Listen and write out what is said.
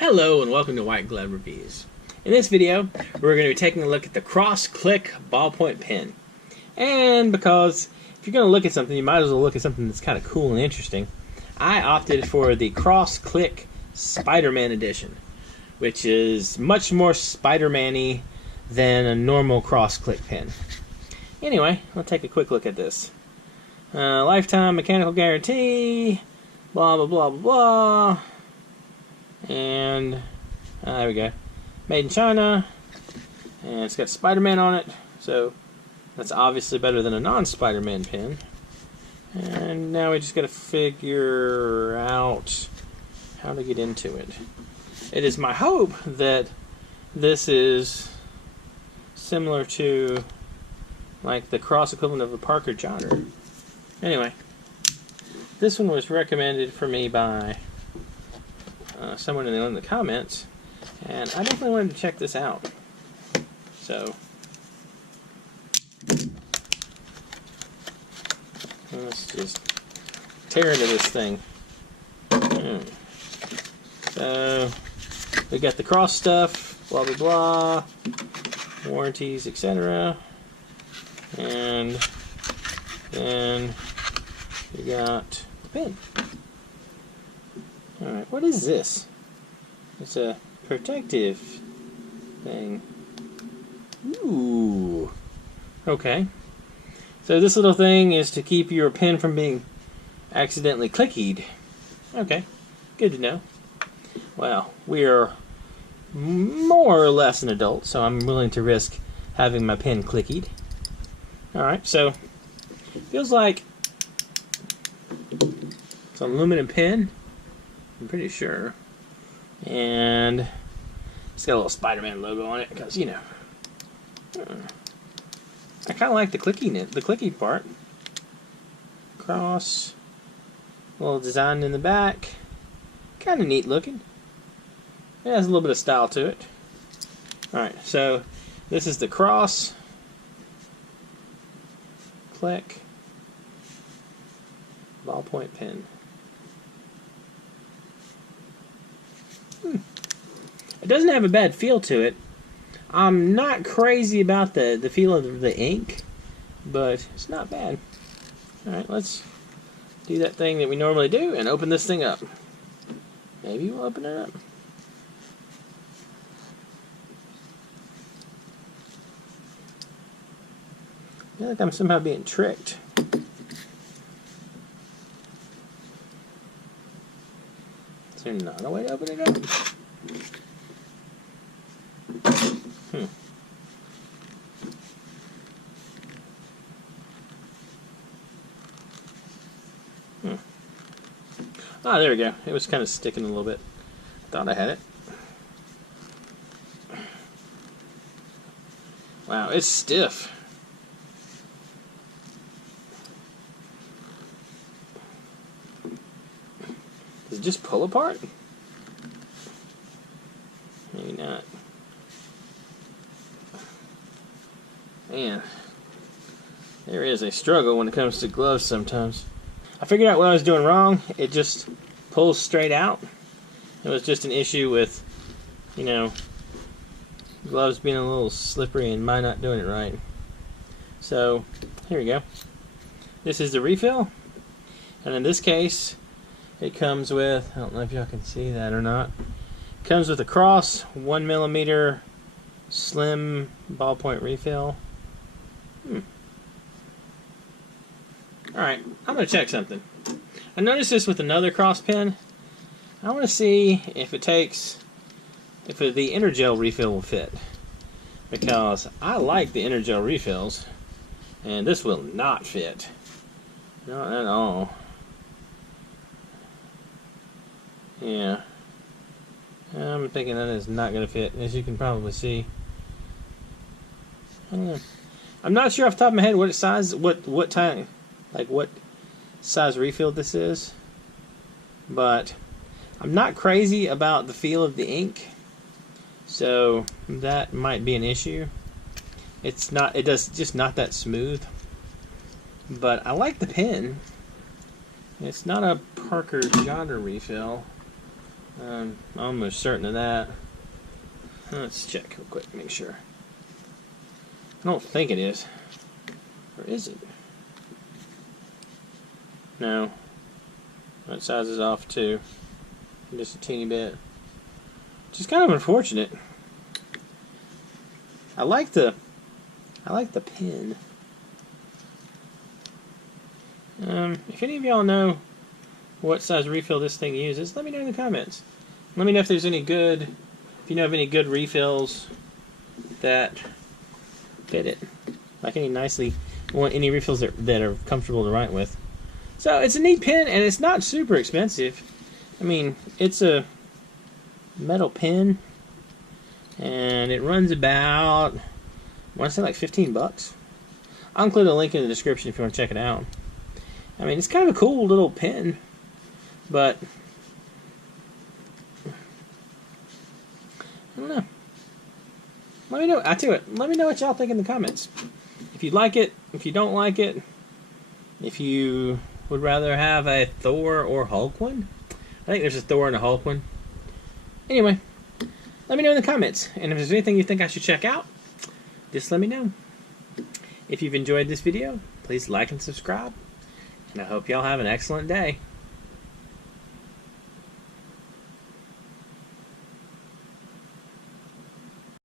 Hello and welcome to White Glove Reviews. In this video, we're going to be taking a look at the Cross-Click ballpoint pen. And because if you're going to look at something, you might as well look at something that's kind of cool and interesting, I opted for the Cross-Click Spider-Man edition, which is much more Spider-Man-y than a normal Cross-Click pen. Anyway, let's take a quick look at this. Lifetime mechanical guarantee, blah blah blah blah blah. And there we go, made in China, and it's got Spider-Man on it, so that's obviously better than a non-Spider-Man pen. And now we just got to figure out how to get into it. It is my hope that this is similar to like the cross equivalent of a Parker Jotter. Anyway, this one was recommended for me by someone in the comments, and I definitely wanted to check this out. So let's just tear into this thing. So we got the cross stuff, blah blah blah, warranties, etc. And then we got the pen. Alright, what is this? It's a protective thing. Ooh. Okay. So this little thing is to keep your pen from being accidentally clickied. Okay. Good to know. Well, we are more or less an adult, so I'm willing to risk having my pen clickied. Alright, so feels like it's an aluminum pen, I'm pretty sure. And it's got a little Spider-Man logo on it, because, you know, I kind of like the clicky part. Cross, little design in the back, kind of neat looking. It has a little bit of style to it. Alright, so this is the Cross Click ballpoint pen. It doesn't have a bad feel to it. I'm not crazy about the feel of the ink, but it's not bad. Alright, let's do that thing that we normally do and open this thing up. Maybe we'll open it up. I feel like I'm somehow being tricked. Is there not a way to open it up? Ah, there we go. It was kind of sticking a little bit. Thought I had it. Wow, it's stiff. Does it just pull apart? Maybe not. Man, there is a struggle when it comes to gloves sometimes. I figured out what I was doing wrong. It just pulls straight out. It was just an issue with, you know, gloves being a little slippery and my not doing it right. So, here we go. This is the refill. And in this case, it comes with, I don't know if y'all can see that or not, it comes with a Cross 1mm slim ballpoint refill. Alright, I'm going to check something. I noticed this with another Cross pen. I want to see if it takes, if the Energel refill will fit. Because I like the Energel refills, and this will not fit. Not at all. Yeah. I'm thinking that is not going to fit, as you can probably see. I don't know. I'm not sure off the top of my head what size, what time, like what size refill this is, but I'm not crazy about the feel of the ink, so that might be an issue. It's not, it does just not that smooth, but I like the pen. It's not a Parker Jotter refill. I'm almost certain of that. Let's check real quick, make sure. I don't think it is. Or is it? No. That size is off too. Just a teeny bit. Which is kind of unfortunate. I like the pen. If any of y'all know what size refill this thing uses, let me know in the comments. Let me know if there's any good, if you know of any good refills that fit it. Like any any refills that are comfortable to write with. So it's a neat pen, and it's not super expensive. I mean, it's a metal pen, and it runs about, I want to say like 15 bucks. I'll include a link in the description if you want to check it out. I mean, it's kind of a cool little pen, but I don't know. Let me know. I tell you what, let me know what y'all think in the comments. If you like it, if you don't like it, if you would rather have a Thor or Hulk one. I think there's a Thor and a Hulk one. Anyway, let me know in the comments. And if there's anything you think I should check out, just let me know. If you've enjoyed this video, please like and subscribe. And I hope y'all have an excellent day.